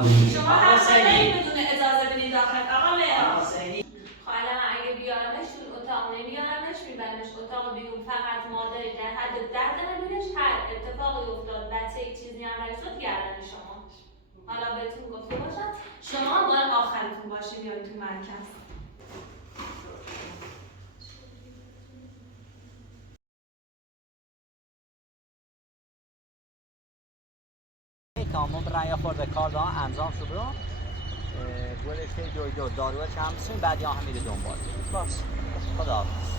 شما حق ندارید بدون اجازه بدین داخل آقا مهران. خب الان اگه بیارمش تو اتاق نمیارمش میبرمش اتاق بیرون فقط مادری در حد 10 دقیقه بیرونش هر اتفاقی افتاد بچه چیزی هم رسید گردن شما. حالا بهتون گفته باشم شما باید آخرتون باشه بیاید تو مرکز. تمام رأی خورده کار دارن انجام شده رو گلشته جوی داروه چند بسیم بعد یا هم میره دنبال باش خدا حافظ.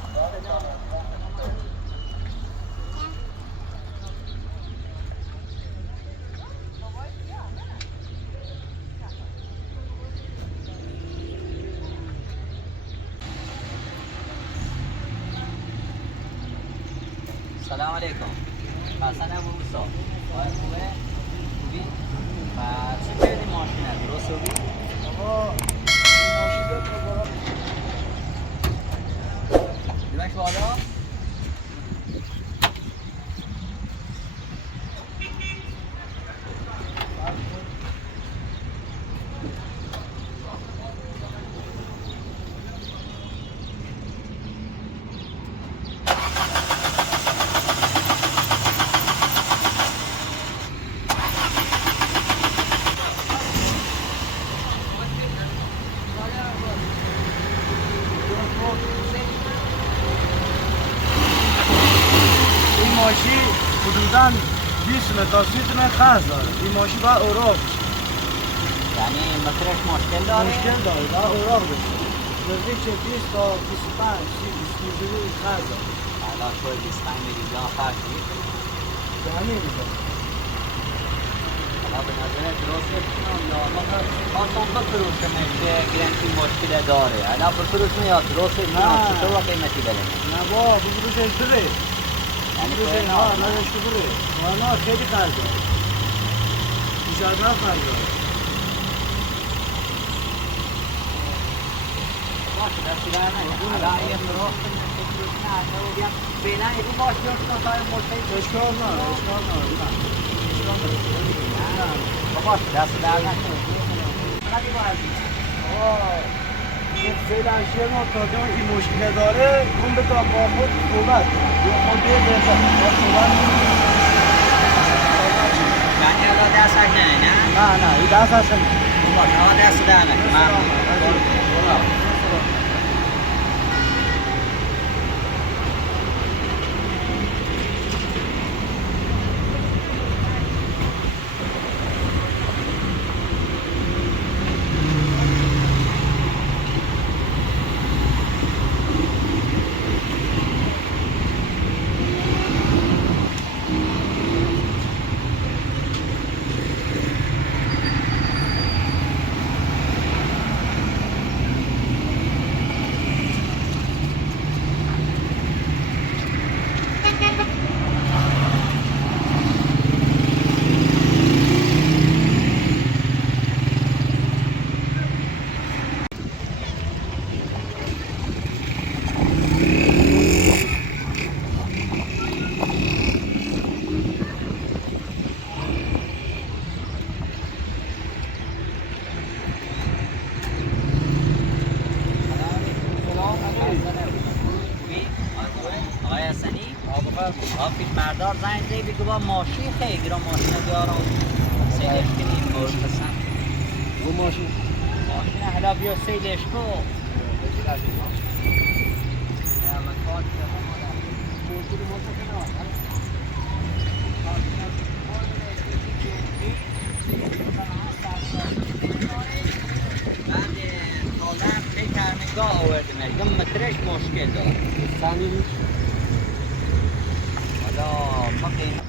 سلام علیکم. حسن ابو موسی. خوبه؟ خوبی؟ چه کردی ماشینه درست خوبی؟ آقا این ماشین داد بابا. دیمش بالا؟ این ماشین حدوداً 20 متر تا 30 متر خرج داره. این ماشین باید اوراق بشه. یعنی مترش مشکل داره؟ مشکل داره باید اوراق بشه. نزدیک 20 تا 25 30 خرج داره. الان توی 25 میلیون خرج میشه. یعنی میگم حالا به نظر درسته کنم یا خواستم بفروشمش بگیرم این مشکل داره. الان بفروشم یا درسته کنم چطور با قیمتی بره؟ نه بابا بفروشش بره. یعنی بفروشش نه ها نداشته بره. نه خیلی خرج داره. بیشتر خرج داره. باشه دستی در نکنم. الان اگه فروختم بفروشم نه و بیام فعلا این باشه یا کنم تا این مشکل اشکال نداره اشکال نداره. باشه دست در نکنم. خیلی باید فعلا شما تا جا این مشکل داره اون به تا با خود صحبت یا خود بهتر با صحبت یعنی الان دست نه؟ نه این دست هست نه باشه آقا دست در نکنم. آقای حسنی فیلم بردار زنگ زی بگو با ماشین خیلی گرام ماشین بیارم سیلش کنیم مورد پسند اون ماشین حالا بیا سیلش کن گاه آورده میگم مترش مشکل داره سنی حالا ما قیمت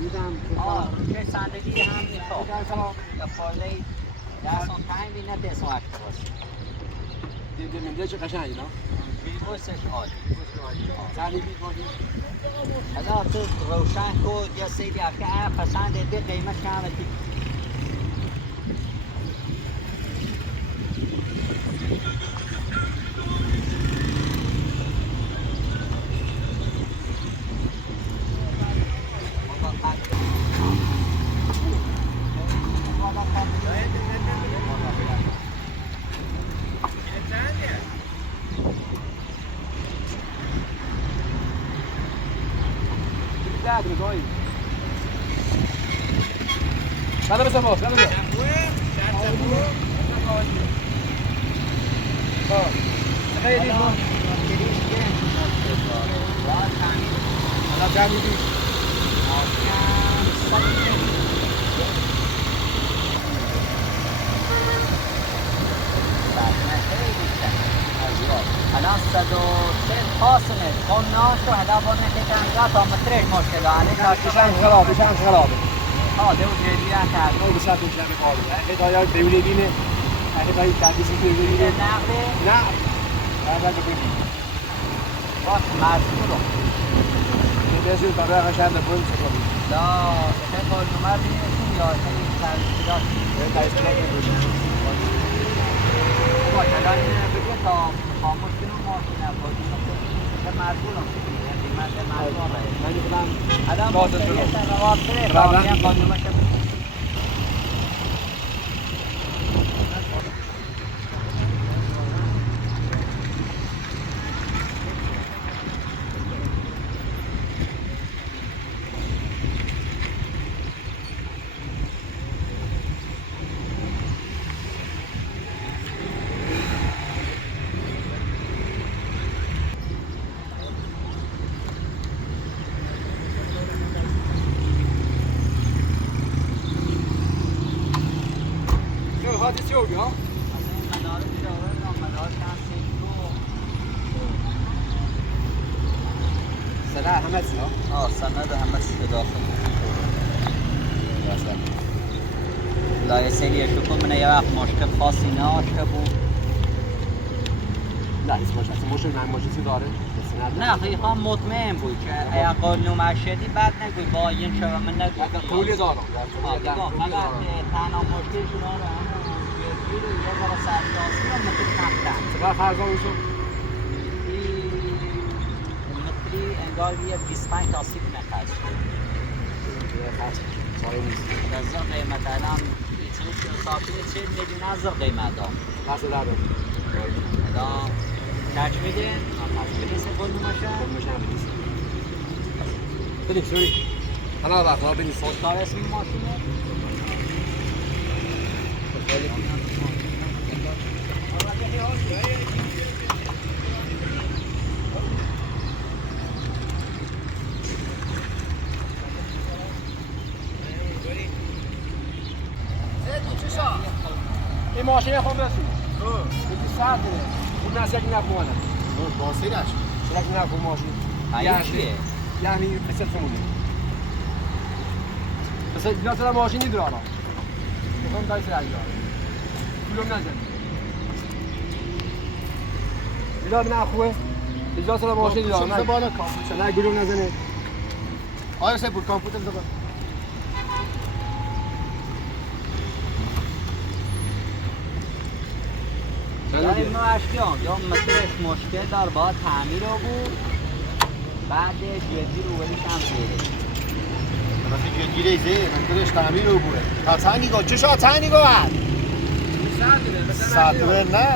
دیدم چه صندلی هم میخواد یا پاله درسان تایم بینه دیسان اکت باشه دیده چه قشنگی نه؟ بیبوسش عالی سنی بید ماشین حالا تو روشن کن یا سیدی اکه پسند دی قیمت کمتی بعد بس باش بعد خیلی خوب حالا جمعی الان 103 فاصله قلناش تو هدا بونه که کنگا تا مترش مشکل عليه بشن خرابه ده و جدی کرد اون بسات میشه به قابل هدایا ببینید هدایا تدریسی ببینید نه بعد ببینید باش مجبورم بذار برای قشنگ پول چه کنید لا خیلی کار نمر بینیشون یا خیلی ترسیدات باش الان بگه تا خاموش کنم ماشینه باشیم که مجبورم من مجبورم الان مشتری سنوات بره باقیم قانونمشه هادی چی ہوگی ها مدارک شاور مدارک هم سنه همه چی ها سند همه چی داخل لا سری شکم من یه وقت مشکل خاصی ناشته بود نه هیچ مشکل داره نه خیلی هم مطمئن بود که اگر قانون شدی بعد نگوی با این شما من نگوی قولی دارم فقط تنها مشکلشون رو همون گیر یه بار سردازی رو متر نفتن چقدر خرزانشون؟ متری انگار یه 25 تا 30 متر نظر قیمت الان صافی 40 میلیون نظر قیمت ها پس دارم الان چرچ میده؟ بلیس قانون بدیم سوری حالا وقت ها بدیم خودکار اسم ماشینه؟ این ماشین خوب رسید یکی ساعت دیده اون نست یک نفونه باسیرش چرا یک نفون ماشین این چیه؟ یعنی مثل خونه مثل دیگه سر ماشینی دارم میخوام دایی سر اجرام کلوم نزن بیدار نه خوبه دیگه سر ماشینی دارم شما بالا کامپیوتر نه کلوم نزنه آره سه بود کامپیوتر زبان یعنی مشکیان یا مترش مشکل دار باید تعمیر رو بود بعد جدی رو ولیش هم زیره وقتی جدیره زیر منطقش تعمیر رو بوده تا چند نگاه چه شا چند نگاه هست؟ ساعت نه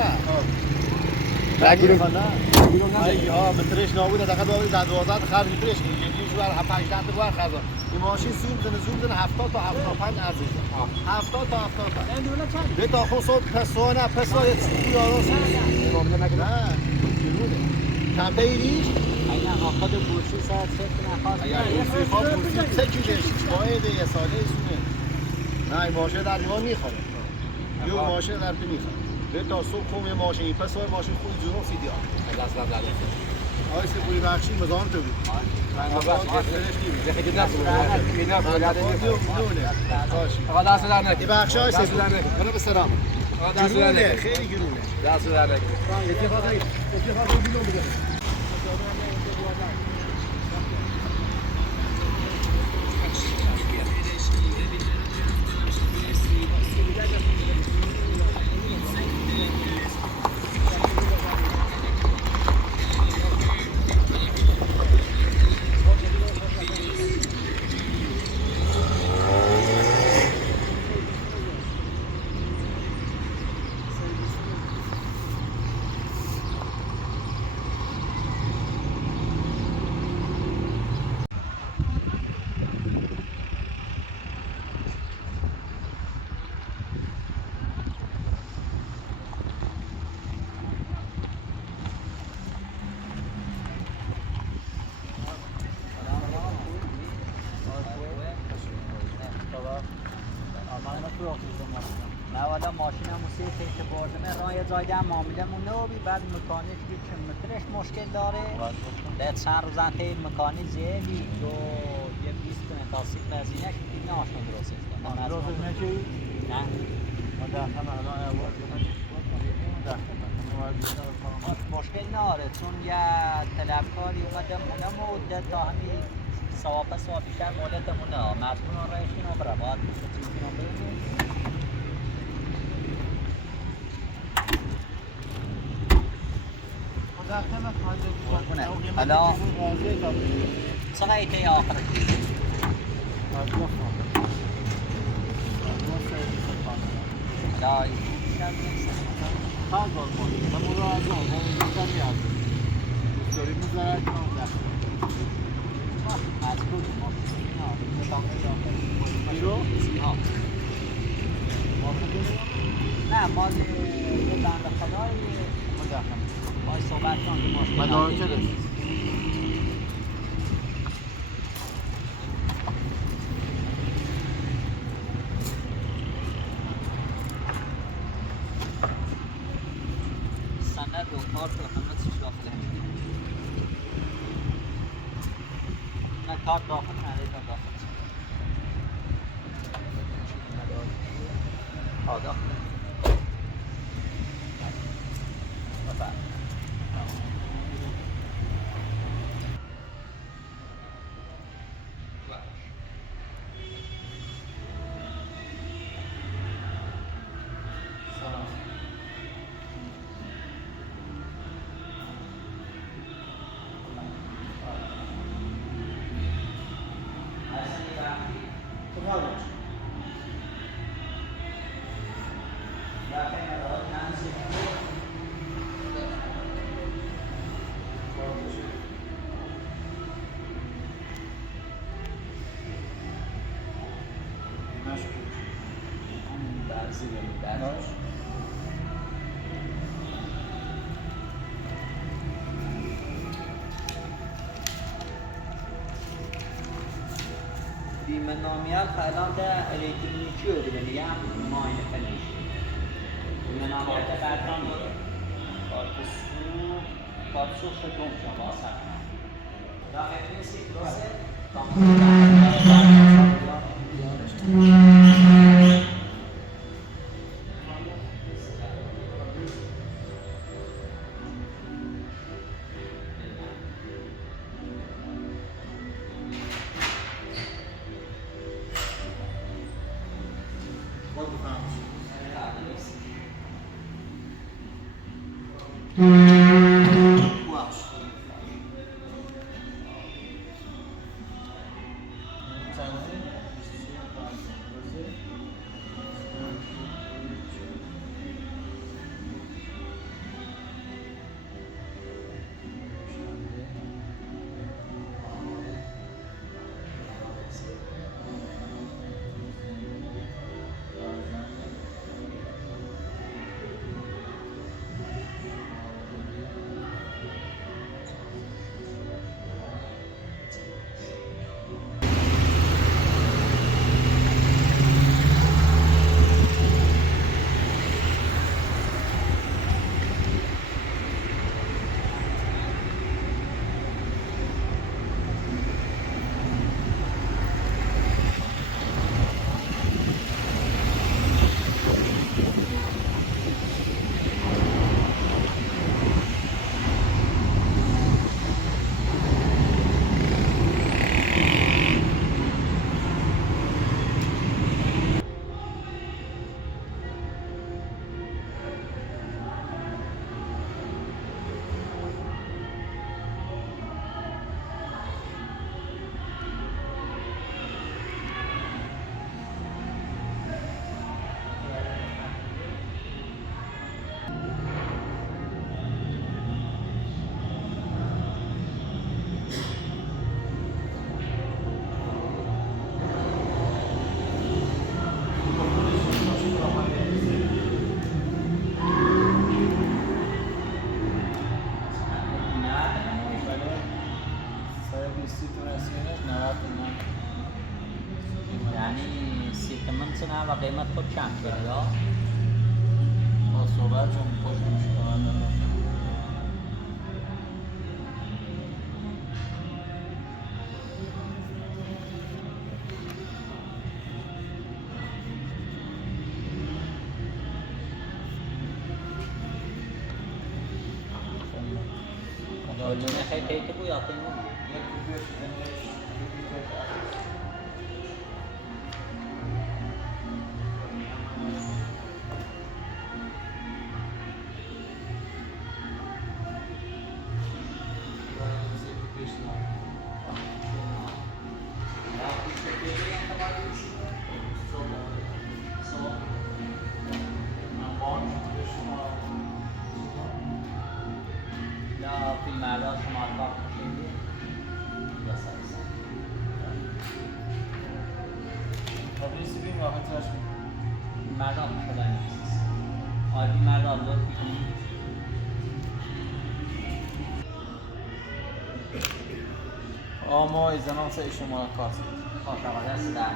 نگیریم ها مترش نابوده دقیقا باید در 12 خرج مترش کنید جدیش بر 5 تا بار خزا این ماشین زوم زن 70 تا 75 ارزش 70 تا 75 به تا خود صبح پسونه پسونه یارو نه کم پیریش این آقاد بورسی ساعت سه نخواست اگر بورسی خواب بورسی سه کیلش باید یه ساله ایسونه نه این ماشین در دیوان میخوره یه ماشین در میخوره به تا صبح خوم یه ماشین پس ماشین خود جورو فیدیا از اصلا در آی سپوری بخشی مزاحم تو بود یه بخشی های سپوری برای به سلام گرونه خیلی گرونه دست در نکنه من فروختم ماشین. نه والا ماشینمو سه تیک بردمه راه یه جایی هم معامله مونده و بی بعد مکانیک بی که مترش مشکل داره ده چند روزن تیر مکانیک زیادی دو یه 20 کنه تا 30 بزینش دیگه ناشون درست است درست نکی؟ نه ما داخل الان اول مشکل نداره چون یه طلبکاری اومده مونه مدت تا همین سوابه سواب بیشتر مدت مونه مجبور رایشین رو برای باید چیزی رو بریم حالا چقدر ایته آخر حالا بیشتر نیست نه مال یه بنده خدایی باید صحبت کن که ماشین مدارک رسید سند و کارت و همه چیز داخل همین نه کارت داخل نه تا داخل داخل بفرد بیمه نامیال الان ده الکترونیکی رو دیگه دیگه هم ماینه کنیش بیمه نامیال ده برکان داره کارت سو شدوم شما واسه دا خیلی سی کلاسه که من سنه و قیمت خود چند شده یا؟ با صحبت چون خوش میشکنم دونه خیلی پیتی بود یا تیمون؟ یا فیلم مرداد شما کار کنید یا سایسان Tabii bir vakit açmış. مرداد شده نیست آربی مرداد لطف کنید ما زمان سه شما کاست. خوش آمده سدر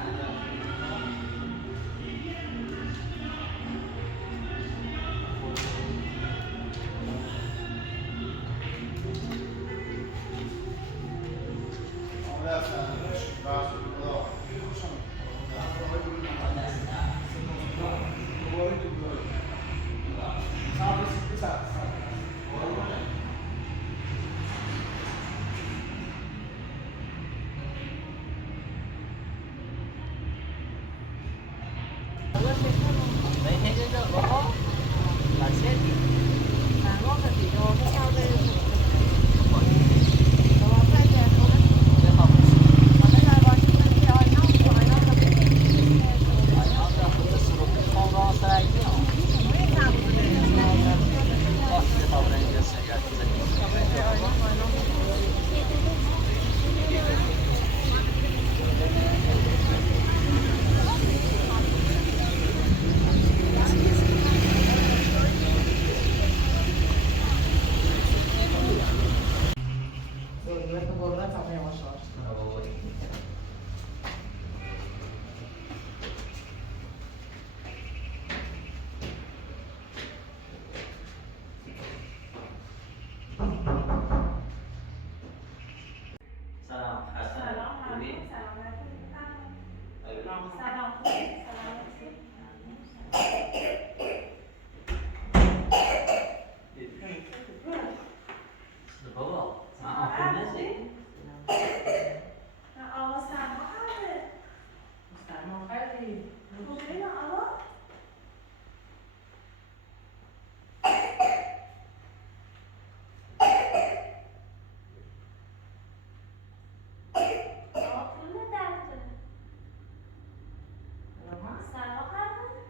سلام حسن خوبی؟ سلام بابا خوب نیستی؟ آقا سرما خرده سرما خیلی خوبه نه آقا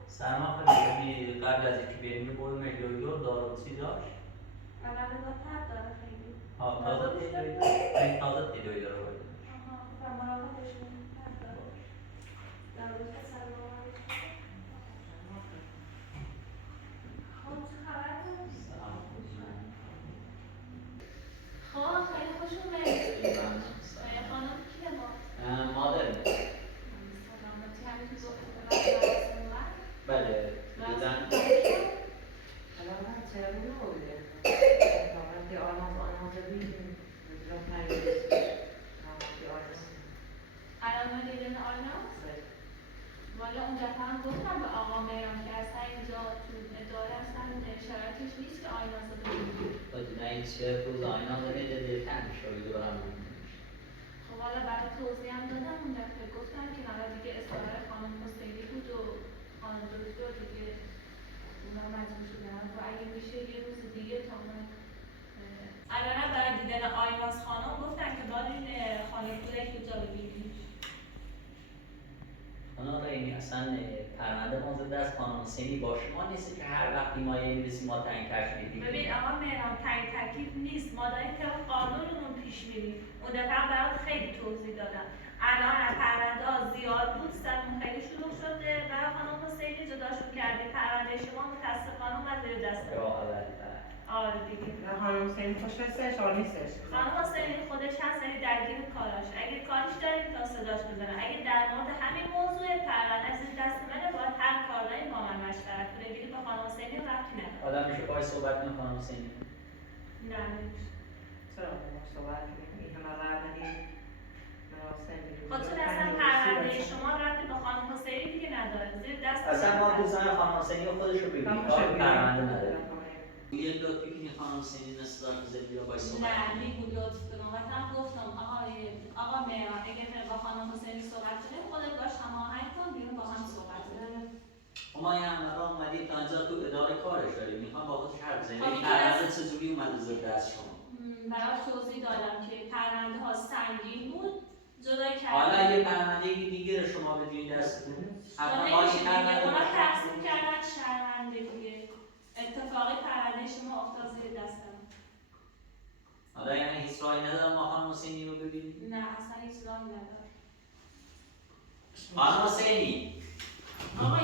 سرما خیلی قبل از اینکه بریم بریم دکتر داروسی داشت الان نگاه تب داره خیلی تازه تیدوی داره این تازه تیدوی داره باید و مراقبش تب داره داروش سرما خب چه خبر داری؟ خب خیلی خوش اومدید خانم کیه ما؟ مادر سلامتی همین تو زخم بله دیدن الان من چرا نبوده وقتی آناز بیدیم بجرم پریدش وقتی آناز الان ما دیدن آیناس؟ والا اون دفعه هم گفتم به آقا مهران که اصلا اینجا تو اداره اصلا شرایطش نیست که آیناس رو ببینیم نه این چه روز آینا داره دلتر میشه و دورم خب والا برای توضیح هم دادم اون دفعه گفتم که حالا دیگه اصرار خانم حسینی بود و خانم دکتر دیگه اونا مجبور شدن و اگه میشه یه روز دیگه تا من الان هم برای دیدن آیناس خانم گفتن که باید این خانم کودک رو جا ببینیم خانم رئیمی اصلا پرونده موضوع دست خانم حسینی با شما نیست که هر وقتی ما یه میرسیم ما تعیین تکلیف میدیم ببین آقا مهران تعیین تکلیف نیست ما داریم طبق قانونمون پیش میریم اون دفعه برات خیلی توضیح دادم الان پرونده ها زیاد بود سرمون خیلی شلوغ شده برای خانم حسینی جداشون کردیم پرونده شما متاسفانه اومد زیر دست آره دیگه خانم حسینی خوش هستش آن نیستش خانم حسینی خودش هست یعنی درگیر کاراش اگه کارش دارید تا صداش بزنه اگه در مورد همین موضوع پرونده زیر دست باهاش صحبت کنیم خانم حسینی؟ نه نمیشه. چرا ما صحبت کنیم این همه قرمدی مراسم خب چون اصلا پرونده شما ربطی به خانم حسینی دیگه نداره زیر دست اصلا ما تو زن خانم حسینی خودش رو ببینیم کار به پرونده نداره. یه لطفی کنی خانم حسینی نصدار بزدی یا باش صحبت نه میگو لطف کنم و هم گفتم آقا مهران اگه با خانم حسینی صحبت کنیم خودت باش هماهنگ کن بیرون با هم صحبت کنیم. ما یه همراه اومدید تا اینجا تو اداره کارش داریم میخوام با خودش حرف بزنیم. خب این پرونده چجوری اومده زیر دست شما؟ براش توضیح دادم که پرونده ها سنگین بود جدای کردن. حالا یه پرونده دیگه رو شما بدونید دستتون حتما با این پرونده اونا تقسیم کردن شرمنده دیگه اتفاقی پرونده شما افتاد زیر دستم. حالا یعنی هیچ راهی ندارم ما خانم حسینی رو ببینیم؟ نه اصلا هیچ راهی نداره. خانم حسینی آقا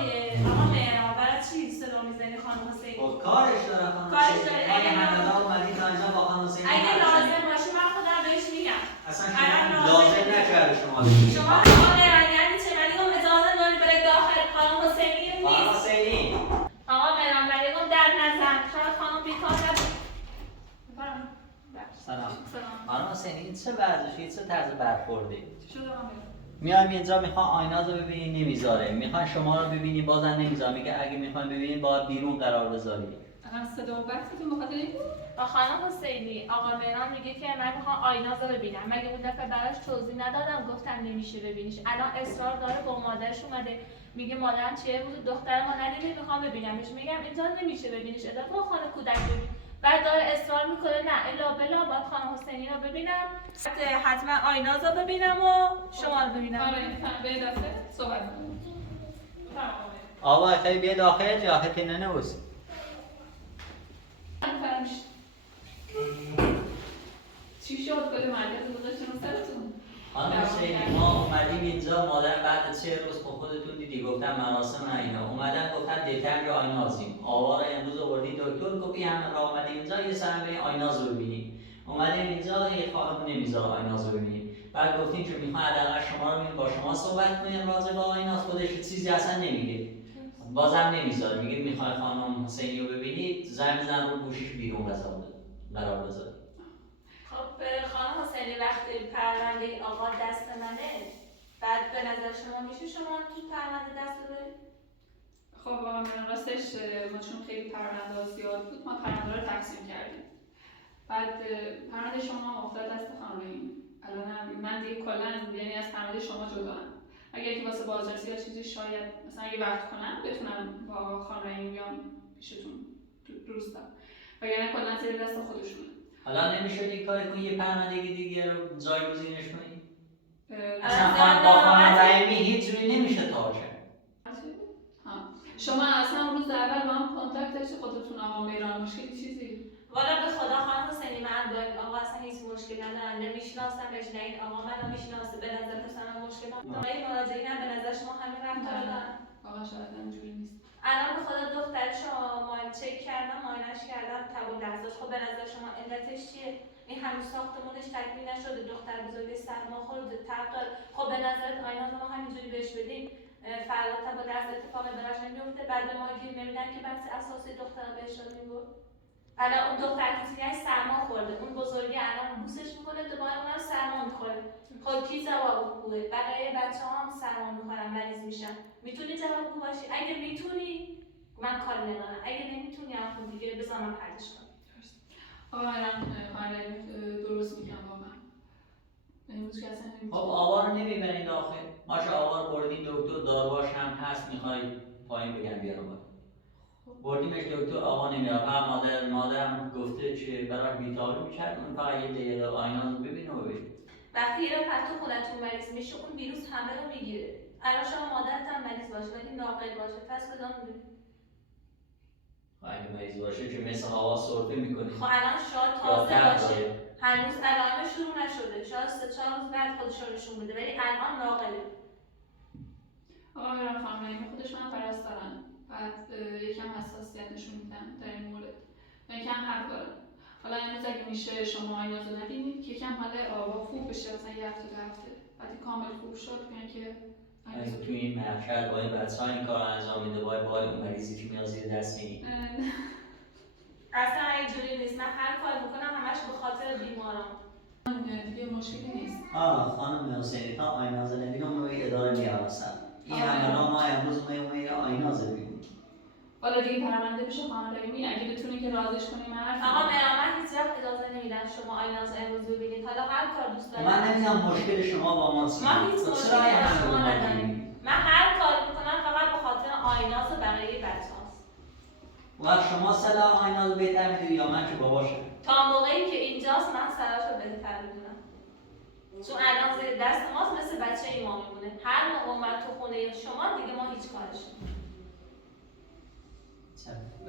مهران برای چی صدا میزنی خانم حسینی؟ خب کارش داره خانم کارش حسینی. داره. اگه همراه اومدید تا اینجا با خانم حسینی اگه حرف لازم بزنید. باشه من خودم بهش میگم. اصلا الان شما لازم نکرده شما بگید. شما آقا مهران یعنی چه؟ ولی اون اجازه داری بره داخل خانم حسینی خانم نیست. حسینی آقا مهران ولی اون در نظر شاید خانم بیکار نبود. سلام. سلام. خانم حسینی این چه ورزشی چه طرز برخوردی؟ چی شده آقا مهران؟ میایم اینجا میخوان آیناز رو ببینی نمیذاره، میخوان شما رو ببینی بازم نمیذاره، میگه اگه میخوان ببینی باید بیرون قرار بذاری. الان صدا و بحثتون بخاطر این بود؟ با خانم حسینی آقا مهران میگه که من میخوام آیناز رو ببینم. مگه اون دفعه براش توضیح ندادم گفتم نمیشه ببینیش. الان اصرار داره با مادرش اومده میگه مادرم چیه بود دختر ما ندیده میخوام ببینمش. میگم اینجا نمیشه ببینیش الا تو خانه کودک ببین. بعد داره اصرار میکنه نه الا بلا باید خانم حسینی رو ببینم. حتما آیناز رو ببینم و شما رو ببینم. آره میفهم به دفعه صحبت کنیم. تمام. آقا خیلی بیا داخل جا خیلی ننوز. فرمش. چی شد کل مرکز گذاشتم سرتون؟ خانم حسینی ما اومدیم اینجا مادر بعد 3 روز با خودتون دیدی گفتن مراسم اینا اومدن گفتن دیتر یا آینازیم. آوار امروز آوردی دکتر گفت این همه راه اومدیم اینجا یه سر بریم آیناز رو ببینیم. اومدیم اینجا یه خانم نمیذاره آیناز رو ببینیم. بعد گفتیم که میخوام حداقل شما رو با شما صحبت کنیم راجع به آیناز خودش چیزی اصلا نمیگه. بازم نمیذاره میگه میخوای خانم حسینی رو ببینید زنگ بزن رو گوشیش بیرون قرار بذاره. خب خانم حسینی وقتی پرونده آقا دست منه بعد به نظر شما میشه شما تو پرونده دست ببرید؟ خب آقا من راستش ما چون خیلی پرونده زیاد بود ما پرونده رو تقسیم کردیم. بعد پرونده شما افتاد دست خانم. الان من دیگه کلا یعنی از پرونده شما جداام. اگر که واسه بازرسی یا چیزی شاید مثلا اگه وقت کنم بتونم با خانم بیام پیشتون درسته. وگرنه کلا زیر دست خودشونه. حالا نمیشه یک کاری کنی یه پرونده دیگه رو جایگزینش کنی؟ اصلا اصلا با خانم رحیمی هیچ جوری نمیشه تا باشه. شما اصلا روز اول با هم کنتاکت داشتی خودتون آقا مهران مشکلی چیزی؟ والا به خدا خانم حسینی من با این آقا اصلا هیچ مشکلی ندارم. نمیشناسمش نه این آقا منو میشناسه به نظر پسرم مشکل ندارم. این مراجعین هم به نظر شما همین رفتار دارن. آقا شاید اینجوری نیست. الان به خدا دختر شما ماین چک کردم ماینش کردم تبو دستش. خب به نظر شما علتش چیه؟ این هنوز ساختمونش تکمیل نشده دختر بزرگی سرما خورده تب داره. خب به نظرت آیناز ما همینجوری بهش بدیم فردا تبو دست اتفاقی براش نمیفته بعد به ما گیر نمیدن که بحث اساسی دختر بهش داد میگفت. الان اون دختر کسی سرما خورده اون بزرگی الان بوسش میکنه دوباره اونم سرما میخوره. خب کی جوابگوه؟ بقیه بچه‌ها هم سرما میخورن مریض میشن. میتونی جوابگو باشی؟ اگه میتونی من کاری ندارم. اگه نمیتونی هم خود دیگه بزنم پرداش کنم. آقا من درست میگم واقعا. امروز که اصلا خب آوار رو نمیبرین داخل. ماشه آوار بردین دکتر دارواش هم هست میخوای پایین بگن بیارم. بردیمش دکتر آقا نمیاد. مادرم گفته که برای بیتارو میکرد اون فقط یه دقیقه آیناز رو ببینه و ببین. وقتی یه پتو خودتون مریض میشه اون ویروس همه رو میگیره. الان شما مادرت هم مریض باشه ولی ناقل باشه پس کدام میدونی؟ اگه مریض باشه که مثل هوا سرفه میکنی. خب الان شاید تازه باشه. هنوز علائم شروع نشده. شاید 3-4 روز بعد خودش رو نشون بده ولی الان ناقله. آقا مهران خانم رحیمی خودش من پرستارن. بعد یکم حساسیت نشون میدن در این مورد. و یکم حق دارن. حالا امروز اگه میشه شما آیناز رو ندیدید که یکم حال آوا خوب بشه مثلا یه هفته 2 هفته. بعدی کامل خوب شد بیان که اگه توی این مرکز باید بچه‌ها این کار انجام میده باید اون مریضی که میاد زیر دست این. اصلا اینجوری نیست. من هر کار میکنم همش به خاطر بیمارم. دیگه مشکلی نیست. خانم حسینی تا آیناز نبینم روی اداره میارسن این همه را ما امروز میگه آیناز ببینیم حالا دیگه پرونده میشه خانم رحیمی اگه بتونی که رازش کنی من حرف آقا مرامت هیچ وقت اجازه نمیدن شما آیناز امروز ببینید. حالا هر کار دوست دارید. من نمیدونم مشکل شما با ما چیه ما هیچ مشکلی با شما نداریم. من هر کار میکنم فقط به خاطر آیناز بقیه بچه‌هاست. و شما صلاح آیناز بهتر میدونی یا من که باباشه تا موقعی که اینجاست من سراشو بهتر میدونم. چون الان زیر دست ماست مثل بچه ما میمونه. هر موقع اومد تو خونه شما دیگه ما هیچ کارش نمی‌کنیم.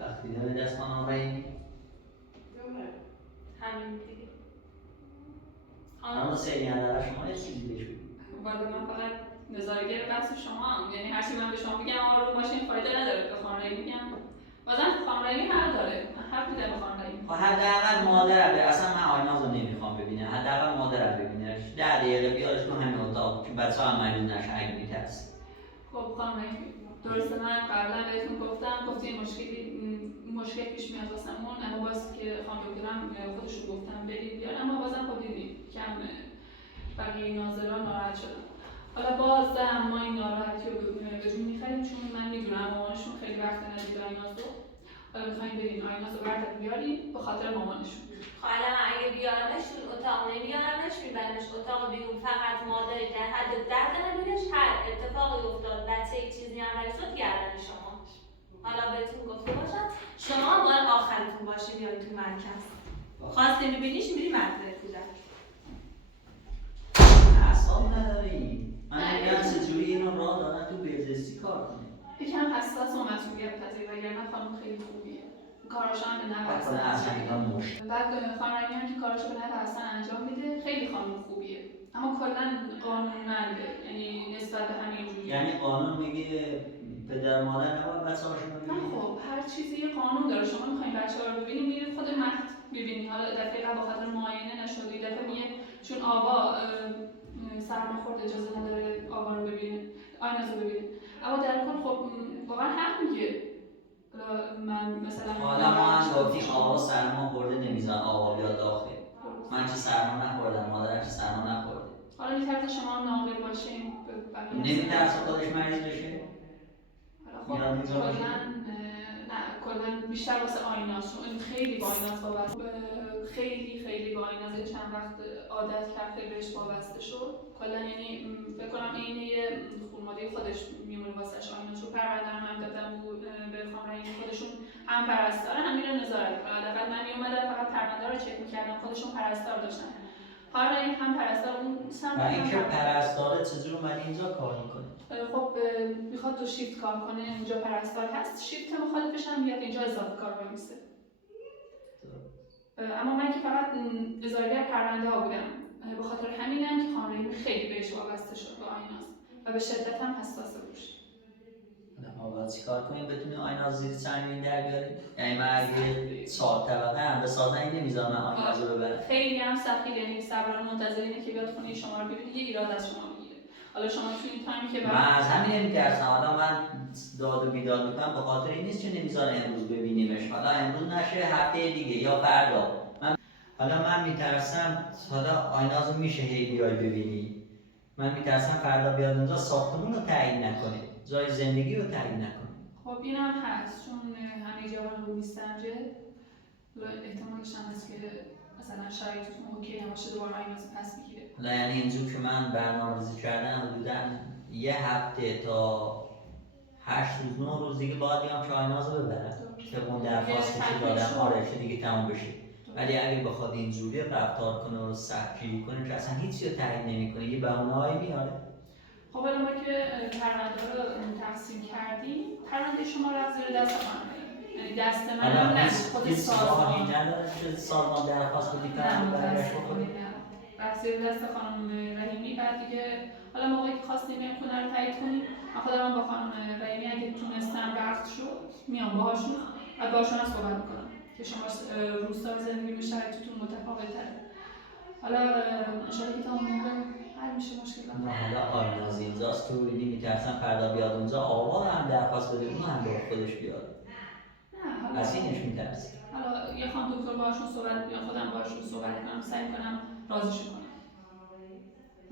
وقتی داره دست خانم رحیمی همین دیگه. خانم حسینی اندر شما یه چیزی بهش بگید والا من فقط نظارگر بحث شما هم. یعنی هر چی من به شما میگم آروم باشین فایده نداره. به خانم رحیمی میگم بازم خانم رحیمی حق داره. من حق میدم به خانم رحیمی. خب حداقل مادر به اصلا من آیناز رو نمیخوام ببینم حداقل مادر رو ببینش 10 دقیقه بیارش تو همین اتاق که بچه ها هم مریض نشه اگه میترسه خب خانم رحیمی درسته من قبلا بهتون گفتیم مشکل پیش میاد واسمون اما باز که خانم دکترم خودشون گفتن برید بیان اما بازم خب دیدیم کم بقیه ناظران ناراحت شدن. حالا باز ما این ناراحتی رو به جون میخریم چون من میدونم مامانشون خیلی وقت ندید آیناز رو. حالا میخوایم بریم آیناز رو برداریم بیاریم به خاطر مامانشون. خب الان اگه بیارمش تو اتاق نمیارمش میبرمش اتاق بیرون فقط مادری در حد 10 نبینش هر اتفاقی افتاد بچه یک چیزی هم رای شد گردن شما. حالا بهتون گفته باشم شما باید آخرتون باشه بیاید تو مرکز. خواسته میبینیش میری مدرسه کودک. اعصاب نداری من میگم چجوری اینو راه دادن تو بهزیستی کار کنی یکم حساس و مسئولیت پذیر وگرنه خانم خیلی خوبیه. کاراشو هم به نحو احسن انجام میده. بعد خانم رحیمی هم که کاراشو به نحو احسن انجام میده خیلی خانم خوبیه. اما کلا قانونمنده یعنی نسبت به همه اینجوری. یعنی قانون میگه پدر مادر نباید بچه‌هاشون رو ببینن خب هر چیزی یه قانون داره. شما میخواین بچه‌ها رو ببینید میرید خود مهد ببینید. حالا دفعه قبل بخاطر معاینه نشد دفعه میگه چون آبا سرما خورد اجازه نداره آبا رو ببینه آیناز رو ببینه. اما در کل خب واقعا حق میگه. من مثلا حالا ما هم گفتیم آبا سرما خورده نمیزن آبا بیاد داخل من چه سرما نخوردم مادرم چه سرما نخورده حالا میترسه شما هم ناقل باشین نمیترسه خودش مریض بشه حالا خب کلا بیشتر واسه آیناز چون خیلی با آیناز وابسته خیلی با آیناز چند وقت عادت کرد خیلی بهش وابسته شد. کلا یعنی فکر کنم این یه خانواده خودش میمونه واسش آیناز رو پرونده هم دادن بود به خانم رحیمی خودشون هم پرستار هم میرن نظارت کنن. حداقل من میومدم فقط پرونده رو چک میکردم خودشون پرستار داشتن. خانم رحیمی هم پرستار اون سمت و اینکه پرستاره چجور اومده اینجا کار میکنه خب میخواد 2 شیفت کار کنه اینجا پرستار هست شیفت مخالفش هم میاد اینجا اضافه کار بمیسته. اما من که فقط نظارگر پرونده ها بودم به خاطر همینم که خانم رحیمی خیلی بهش وابسته شد به آیناز و به شدت هم حساسه روش. ما باید چیکار کنیم بتونیم آیناز زیر چنگین در بیاریم یعنی من اگه 4 طبقه هم بسازن این نمیذارم آیناز رو ببرم خیلی هم سخیل یعنی صبرانه منتظرینه که بیاد خونه شما رو ببینید یه ایراد از شما میگیره. حالا شما تو این تایمی که من از همین نمیترسم. حالا من داد و بیداد میکنم به خاطر این نیست که نمیذاره امروز ببینیمش. حالا امروز نشه هفته دیگه یا فردا حالا من میترسم حالا آیناز رو میشه هی بیای ببینی من میترسم فردا بیاد اونجا ساختمون رو تعیین نکنه جای زندگی رو تعیین نکنه. خب این هم هست چون همه جوان رو میستنجه احتمالش هم هست که مثلا شرایطتون اوکی نباشه دوباره آیناز پس بگیره. حالا یعنی اینجور که من برنامه‌ریزی کردم حدوداً یه هفته تا 8 روز 9 روز دیگه باید بیام که آیناز رو ببرم که اون درخواستش رو دادم آره که دیگه تموم بشه. ولی اگه بخواد اینجوری رفتار کنه و سختگیری کنه که اصلا هیچی رو تعیین نمیکنه یه بهونه‌هایی میاره. خب الان ما که پرونده رو تقسیم کردیم پرونده شما رفت زیر دست خانم یعنی دست من هم نه خود سازمان نداره که سازمان درخواست بدی کنم برگشت بکنه رفت زیر دست خانم رحیمی. بعد دیگه حالا موقعی که خواستیم این خونه رو تایید کنیم من خودم با خانم رحیمی اگه تونستم وقت شد میام باهاشون و باهاشون هم صحبت میکنم که شما روستا زندگی به شرایطتون متفاوت‌تره. حالا انشاءالله که تا اون موقع حل میشه مشکل. حالا آیناز اینجاست تو میترسم فردا بیاد اونجا آوا هم درخواست بده اون هم با خودش بیاد. نه از اینش میترسی. حالا یه خانم دکتر باهاشون صحبت یا خودم باهاشون صحبت کنم، سعی کنم راضیشون کنم.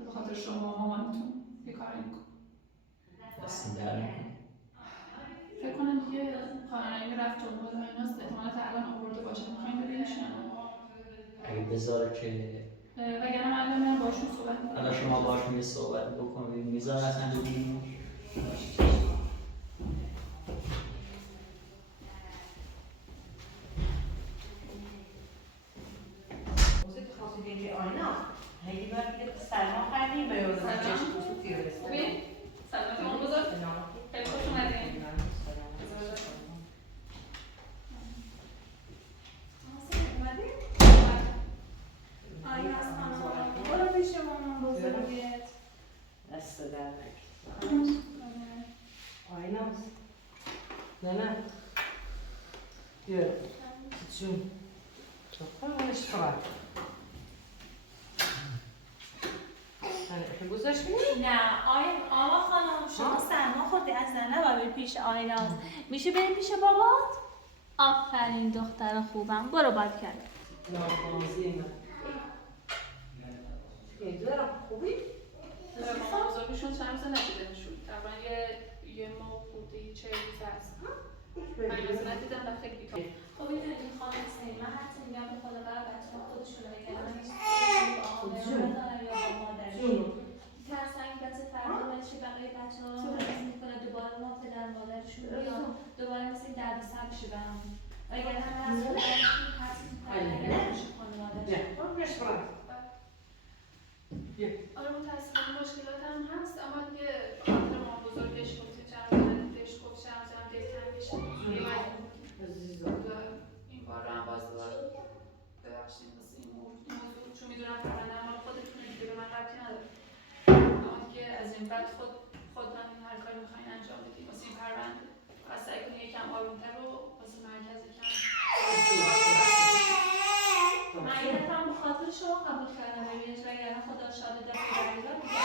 به خاطر شما مامانتون یه کاری میکنم. دستیم در نکنه. فکر کنم دیگه خانمی رفت و بود و ایناست، احتمالا تا الان آورده باشه. میخوایم ببینیشون. اگه بذاره که وگرنه من الان میرم باشون صحبت میکنم. حالا شما باشون یه صحبت بکنید میذاره اصلا ببینیم. موزیک خاصی دیگه آینا هی بار دیگه سلام خردیم به یاد چشم خصوصی رسید. خوبی؟ سلامت اون بزرگ؟ خیلی خوش اومدین. آیا از خانم برو پیش مامان بزرگت. دست در نکنه. آینا نه بیا جون خواهرش خواهر گذاشت نه آقا خانم شما سرما خوردی از نه بری پیش آیناست. میشه بریم پیش بابات؟ آفرین دختر خوبم. برو باد کرد. ناکامزی من دارم خوبی؟ مامان بزرگشون چند روزه ندیدنشون. تقریبا یه ماه خورده 40 روز هست. من روز ندیدم و خیلی بی‌تاب. خب میدونید خانم حسین من حتی میگم به خدا بر بچه‌ها خودشون رو بگردن ندارن یا با مادرشون ترسن که بچه فردا بچه بقیه بچه‌ها حس میکنه دوباره ما پدر مادرشون بیان دوباره مثل این دردسر بشه برامون وگرنه همه از خودشون حس میکنن اگر نمیشه خانواده‌شون. آره متاسفانه مشکلات هم هست اما دیگه خاطر مامان بزرگش گفته چند روز ندیدش گفت چند روز هم دلتنگش این بار رو هم باز دوباره ببخشید واسه این موضوع چون میدونم پرونده مال خودتونه دیگه به من ربطی نداره اما دیگه از این بعد خودتون هر کاری میخواین انجام بدید واسه این پرونده و سعی کنید یکم آرومتر و واسه مرکز کم من این دفعه به خاطر شما قبول کردم ببینید وگرنه خدا شاده دفعه بعدی رو دیگه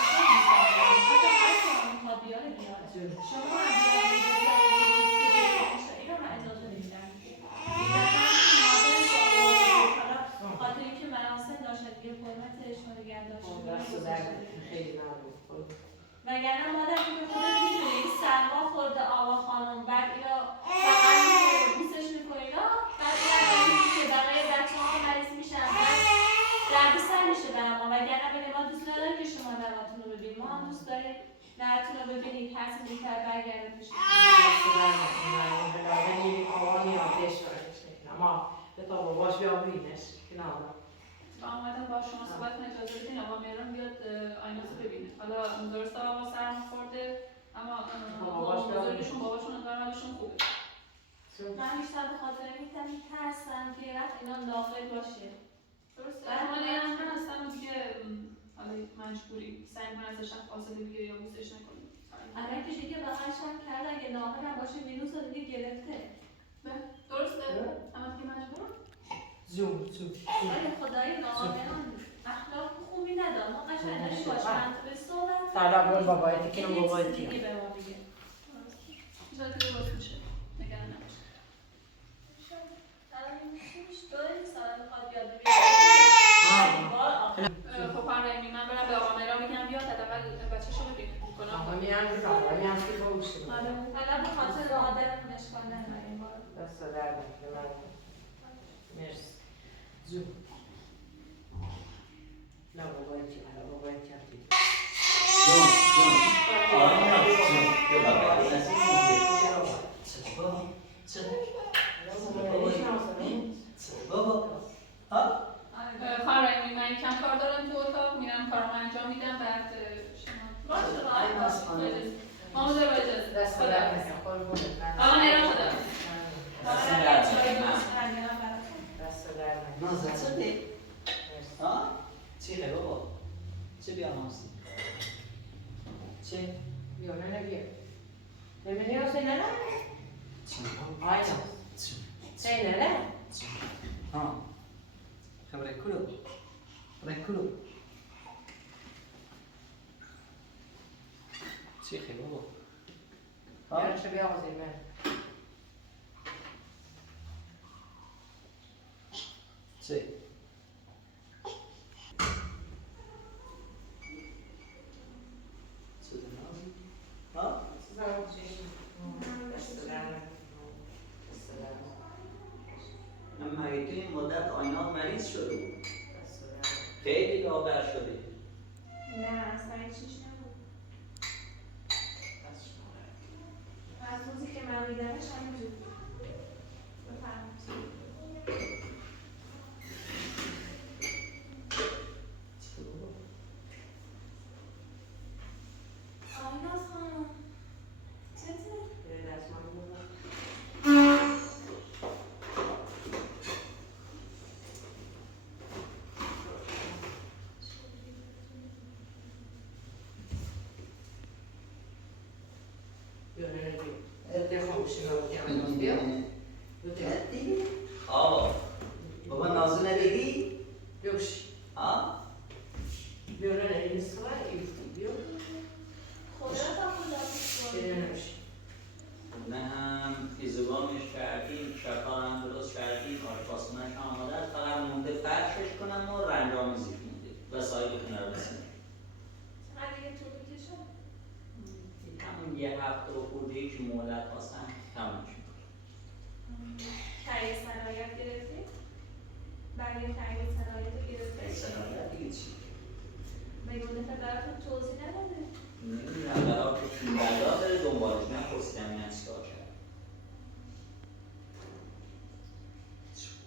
حتی هر کار میخواد بیاره بیاره شما هم بیاره بیاره اینو من اجازه نمیدم خاطر اینکه مراسم داشته دیگه حرمتش رو نگه داشته وگرنه مادر که خودت میدونی این سرما خورده آقا خانم بعد اینا فقط بوسش میکنی بعد اینا که بقیه بچه ها مریض میشن درد سر میشه برای ما وگرنه بگه ما دوست نداریم که شما نواتون رو ببینیم ما هم دوست داریم نواتون رو ببینید هر چیزی دیگر برگرده بشه اما به تا باباش بیا ببینش کنار با اومدم با شما صحبت کنم اجازه بدین آقا مهران بیاد آیناتو ببینه حالا درسته آقا سرم خورده اما بزرگشون باباشون انگار حالشون خوبه من بیشتر به خاطر این ترسم که وقت اینا داخل باشه درسته احتمالی هم هستم دیگه حالا مجبوری سعی کنی ازش فاصله بگیری یا بوسش نکنی الان که دیگه بغلش هم کرد اگه ناهار هم باشه ویروس رو دیگه گرفته درسته اما دیگه مجبور زوم ولی خدایی ناهاران اخلاق خوبی نداره ما قشنگی باشه منطقه صحبت سلام بول بابایتی که بابایتی دیگه به ما بگه شاید دیگه باز میشه نگران نباش الان این چیش داریم سال میخواد بیاد خب پرمی من برم به آقا مهران بگم بیاد حداقل بچه‌شو ببینه آقا میان که باوشه حالا به خاطر مادرم نشکال نکنه این بار دست در نکنه مرسی زوم لا بابایتی خواهرمی من کم کار دارم تو اتاق میرم کارم انجام میدم بعد شما مامان داره با اجازه دست در نکنه آقا مهران خدا دست در نکنه نازد شده؟ ها؟ چی خیلی بابا؟ چه بیام هستی؟ چه؟ بیا نه بیا نمیدونی حسین نه؟ آینا حسین نه؟ ها خبره کلو چی خیلی بابا؟ بیا چه بیا حسین من چه؟ چه دنازی؟ ها؟ اما اگه تو این مدت آینات مریض شده بود خیلی لاغر شده. نه اصلا چیش نبود. از روزی که من میدمش همینجور بود. بفرمایید. آیناز خانم چطور؟ آه بابا نازو ندیدی؟ آه؟ خدا تا خدا نه هم ایزوانش کردیم، شفا هم درست کردیم، آشپزخونه‌ش هم آماده است، فقط مونده فرشش کنم و رنگ‌آمیزی مونده و سایر خونه رو بسیارم. چقدر دیگه طول می‌کشه؟ همون یه هفته و خورده‌ای که مهلت خواستم تموم شد. تایید صلاحیت گرفتی؟ برای تایید صلاحیت رو گرفتی؟ صلاحیت دیگه چی؟ مگه اون دفعه براتون توضیح نداده؟ نمی‌دونم برای که چون بلا بره دنبالش نپرسیدم این چیکار کرد.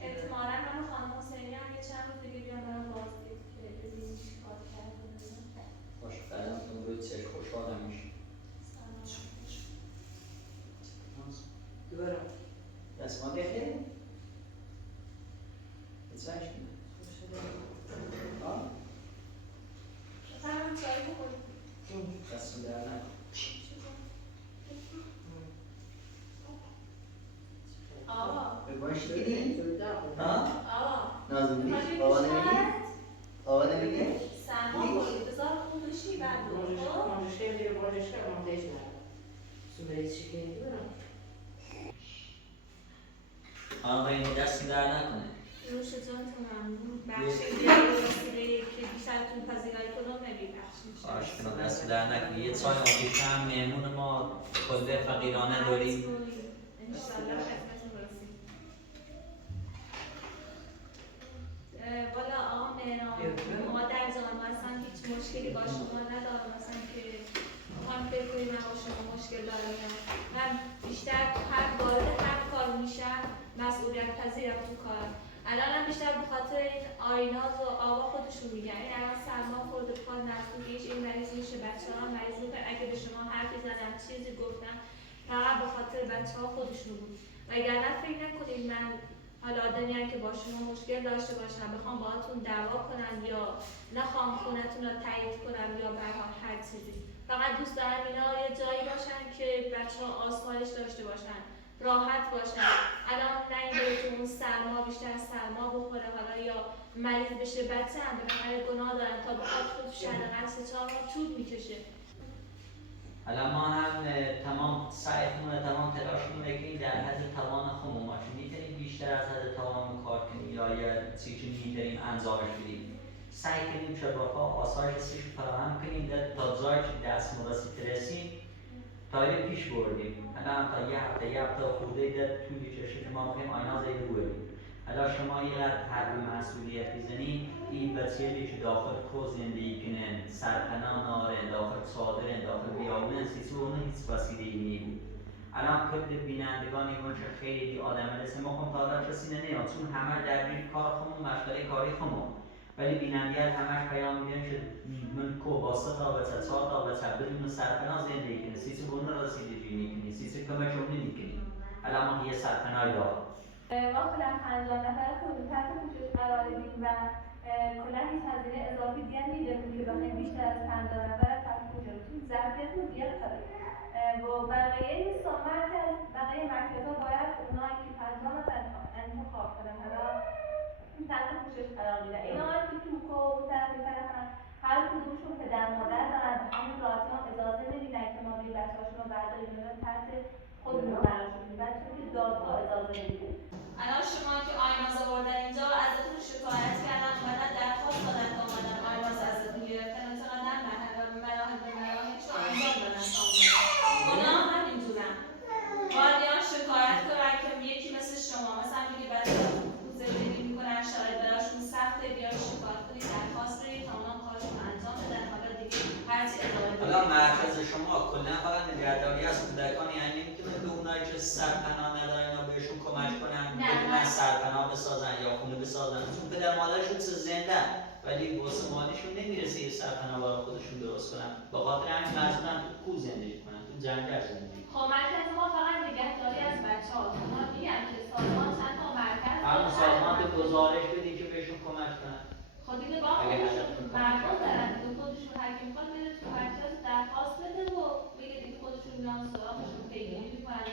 احتمالاً من و خانم حسینی هم یه چند روز دیگه بیان برام بازدید که ببینیم چیکار کرده. باشه قدمتون روی چشم خوشحالم میشه. دستمان بخیر؟ بچهش کنه؟ بفرمایید چای بخورید. دستون در نکن. آقا به باش دیدی؟ ها؟ آقا نازم می‌خوای نیست؟ بری بابا بیشتر؟ نمیگه؟ بابا نمیگه؟ سرما خوردی بذار خوب بشی بعد برو، خب؟ آقا این دستون در نکنه. نوش جانتون ممنون. بخشید دیگه به وسیله که بیشترتون پذیرایی کنم نمی‌بخشید. باش کنم دست در نکنه. یه چای آتیش هم مهمون ما کلبه فقیرانه داریم. انشالله خدمتتون برسیم. والا آقا مهران مادر جان من اصلا هیچ مشکلی با شما ندارم، مثلا که میخوام فکر کنی من با شما مشکل دارم. من بیشتر هر وارد هر کار میشم مسئولیت پذیرم تو کارم. الانم بیشتر به خاطر این آیناز و آقا خودشون میگن این الان سرما خورده پا نزدیکش این مریض میشه، بچه ها مریض میشه. اگه به شما حرفی زدم چیزی گفتم فقط به خاطر بچه ها خودشون بود. وگرنه فکر نکنید من حالا آدمی هم که با شما مشکل داشته باشم بخوام باهاتون دعوا کنم یا نخوام خونتون رو تایید کنم یا به هر چیزی. فقط دوست دارم اینا یه جایی باشن که بچه‌ها آسایش داشته باشن، راحت باشن. الان نه اینکه تو اون سرما بیشتر سرما بخوره حالا یا مریض بشه، بچه هم بالاخره گناه دارن تا بخواد خودش حداقل 3-4 ماه طول میکشه. حالا ما هم تمام سعیمون و تمام تلاشمون که این در حد توان خودمون باشه. میتونیم بیشتر از حد توان کار کنیم یا چیزی که میتونیم انجامش بدیم. سعی کنیم شبکه‌ها آسایش سیش فراهم کنیم تا جایی که دست مرسی رسیم تا یه پیش بردیم. الان تا یه هفته خورده در طول کشه که ما می‌خوایم آیناز رو بردیم. حالا شما یه هر مسئولیت بزنید این بچه‌ای که داخل کو زندگی کنن، سرپناه ناره، داخل صادر، داخل بیابون سیسو اون هیچ وسیله‌ای نیست. الان کل بینندگان اینا که خیلی آدم رسه ما خون تا کسی نمیاد چون همه درگیر کار خودمون مشغله کاری خودمون. ولی بیننده همش پیام میدن که من کو با 3 تا بچه 4 تا بچه بدون سرپناه زندگی کنه، سیسو اون رسیدگی نمی‌کنی، سیسو کمک اون نمی‌کنی. الان ما یه سرپناهی داریم. ما کلا 50 نفر خودمون تحت پوشش قرار دادیم و کلا هیچ هزینه اضافی دیگه نمی‌دیم که بخوایم بیشتر از 50 نفر تحت پوشش ظرفیت مدیریت کنیم. و بقیه بقیه مرکزها باید اونایی که 50 نفر انتخاب کنن حالا تحت پوشش قرار میدن. اینا که تو کو و طرف هر کدومشون پدر مادر دارن، به همین راحتی هم اجازه نمیدن که ما به بچه‌هاشون رو برداریم ببریم تحت خودمون قرار بدیم. بچه‌ها که دادگاه اجازه نمیده. الان شما که آیناز آوردن اینجا ازتون کلا فقط نگهداری از کودکان، یعنی نمیتونه به اونایی که سرپناه ندارن اینا بهشون کمک کنن بتونن سرپناه بسازن یا خونه بسازن، چون پدر مادرشون زنده ولی واسه مالیشون نمیرسه یه سرپناه برای خودشون درست کنن، به خاطر همین مجبورن تو کوه زندگی کنن، تو جنگل زندگی کنن. خب مرکز ما فقط نگهداری از بچه‌ها، ما میگم که سازمان چند تا مرکز همون سازمان به گزارش بدین که بهشون کمک کنن. خب دیگه با خودشون مردم دارن دیگه، خودشون هر کی میخواد بره تو مرکز درخواست بده و بگه دیگه خودشون میان سراغشون پیگیری میکنن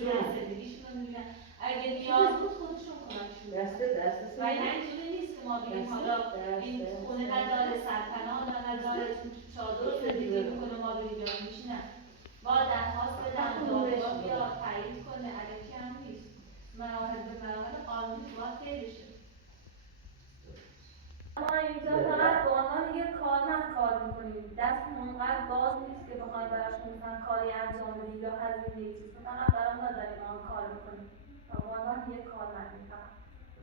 یا زندگیشون رو میبینن، اگه نیاز بود خودشون کمکشون میکنن. و نه اینجوری نیست که ما بگیم حالا این خونه نداره، سرپناه نداره، چادر زندگی میکنه ما بریم جایش، نه، با درخواست بدن دادگاه بیا تایید کنه، الکی هم نیست، مراحل به مراحل قانونی باید طی بشه. ما اینجا فقط به عنوان یک کارمند کار میکنیم، دست اونقدر باز نیست که بخوایم براشون مثلا کاری انجام بدیم یا هزینه یک چیز، فقط برامون داریم ما کار میکنیم به عنوان یک کارمندی فقط.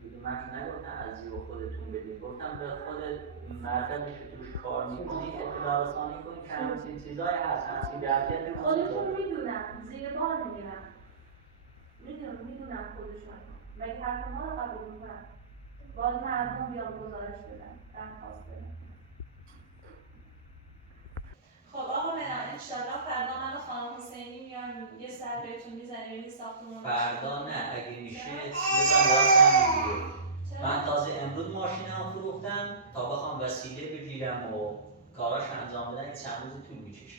دیگه من نگفتم از زیر خودتون بدین، گفتم به خود مرکزی که توش کار میکنید اطلاع رسانی کنید که همچین چیزایی هست، همچین درجت خودشون میدونن، زیر بار میگیرن، میدونن خودشون، مگه حرف ما رو قبول میکنن؟ باز مردم بیان گزارش بدن، درخواست بدن. خب آقا منم انشالله فردا من و خانم حسینی میان یه سر بهتون میزنیم این ساختمون. فردا نه، اگه میشه بزن راسم دیگه. من تازه امروز ماشینم فروختم تا بخوام وسیله بگیرم و کاراش انجام بدن چند روز طول میکشه.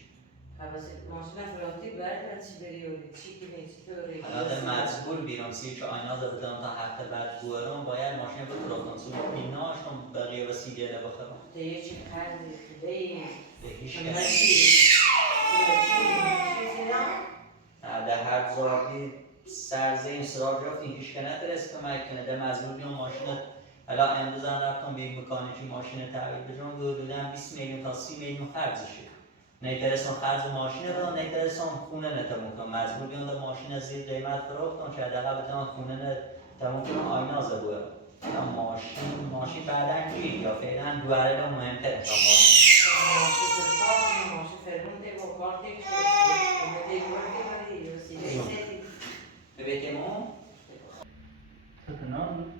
ماشین فراتی برای چی بری و چی کنی چطوری؟ الان مجبور بیرم که آیناز بدم تا هفته بعد بورم باید ماشین بفروختم چون پیناشم بقیه وسیله رو بخرم. دیگه چی خریدی خیلی؟ به هیچ در هر زاویه سرزیم سراغ رفتیم هیچ که نترست کمک کنه، در مجبور بیام ماشین الان امروز هم رفتم به یک مکانیکی ماشین تعمیر بجام حدوداً 20 میلیون تا 30 میلیون خرجشه. نیترسم خرج ماشین رو نیترسم خونه نتمون کنم، مجبور بیام ماشین زیر قیمت فروختم که حداقل بتونم خونه نتمون کنم آیناز بودم. ماشین بعداً گیر یا فعلا دواره رو مهمتر تا ماشین فرمون دیگه کار دیگه ببینم تکنان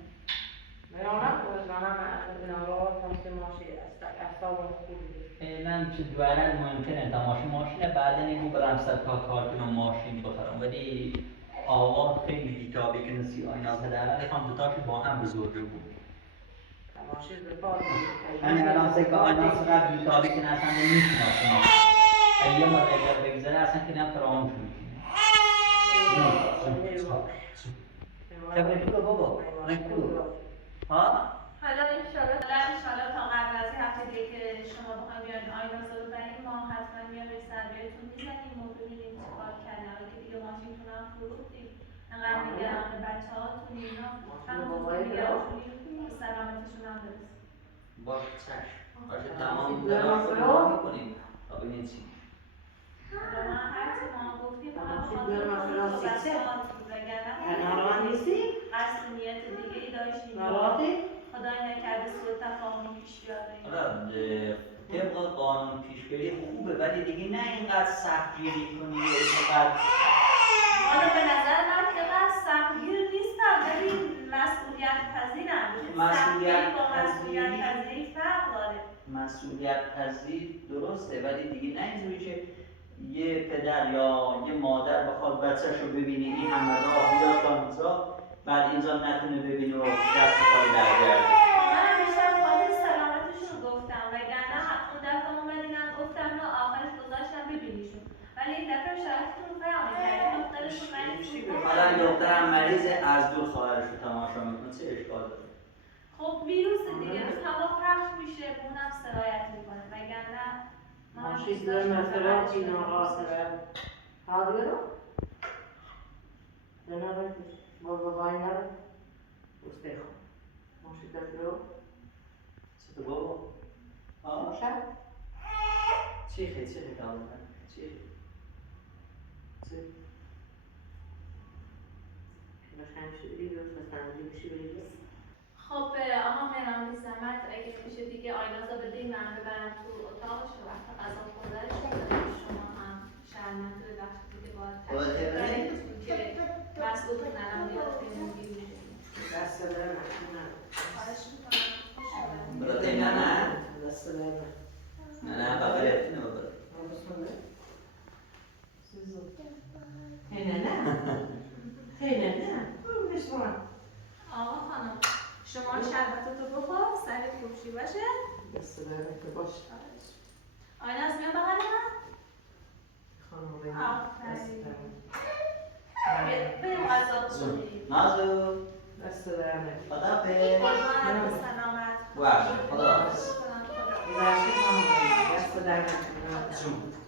فعلا چه دواره مهمتره تا ماشین بعدا اینو برم سرکار کار کنم ماشین بخرم، ولی آقا خیلی بیتابی که نسی آیناز هدر هم دوتاشو با هم بزرگه بود. همین الان سه که آیناز قبل بیتابی که اصلا نمیشناسم، یه مدت بگذاره اصلا که نم فراموش میکنه. شبه بابا نکلو ها؟ حالا انشالله تا قبل از هفته دیگه که شما بخواید بیاین آیناز رو ببرین ما حتما میام یه سر بهتون میزنیم و ببینیم چه کار کردن، حالا که دیگه ماشینتون هم فروختیم انقدر نگران بچه‌هاتون اینا همونطور که نگرانتونیم سلامتشون هم برسیم. باشه چشم باشه تمام تلاش رو میکنیم تا ببینیم چی حالا ما هرچی ما گفتیم فقط بخاطر بچه‌هاتون وگرنه قصد نیت دیگه ای داشتیم خدای نکرده سوء تفاهمی پیش بیاد. حالا طبق قانون پیش بری خوبه ولی دیگه نه اینقدر سختگیری کنی و اینقدر حالا به نظر من که من سختگیر نیستم ولی مسئولیت پذیرم. مسئولیت با مسئولیت پذیری فرق داره. مسئولیت پذیر درسته ولی دیگه نه اینجوری که یه پدر یا یه مادر بخواد بچه‌شو ببینه این همه راه بیاد تا اینجا بعد اینجا نتونه ببینه و دست پای درگرده. من بیشتر خاطر سلامتشون گفتم وگرنه اون دفعه اومدینم گفتم نه آخرش گذاشتم ببینیشون ولی این دفعه شرایطتون رو فرق می‌کردیم دخترشون مریض بود. حالا دخترم مریض از دور خواهرشو تماشا میکنه چه اشکال داره؟ خب ویروس دیگه روز هوا پخش میشه اونم سرایت میکنه وگرنه ماشین در مثلا این آقا حاضر رو جناب بابا باینر استخوان ماشین در رو چطور بابا؟ ماشین چی کاملا؟ چی؟ ماشین شدی درست مثلا دیگه بریم. خب آقا مهران بی زحمت اگه میشه دیگه آینازا بدین من ببرم تو اتاقش و وقت غذا خوردنش شما هم من تو وقتی که باید باید که مسئول کنم بیاد که مدیر دست در نکنم. خواهش میکنم. برای نه دست در نکنم. نه بابره نه بابره هینه نه بشمار. آقا خانم شما شربتتو بخور سر خوبشی باشه. دست در نکنم باش. آینه از میان بغل من. خانم بگیم. آفرین. بریم غذا بخوریم. نازو دست در نکنم. خدا قربانت به سلامت. باشه خدا دست در نکنم.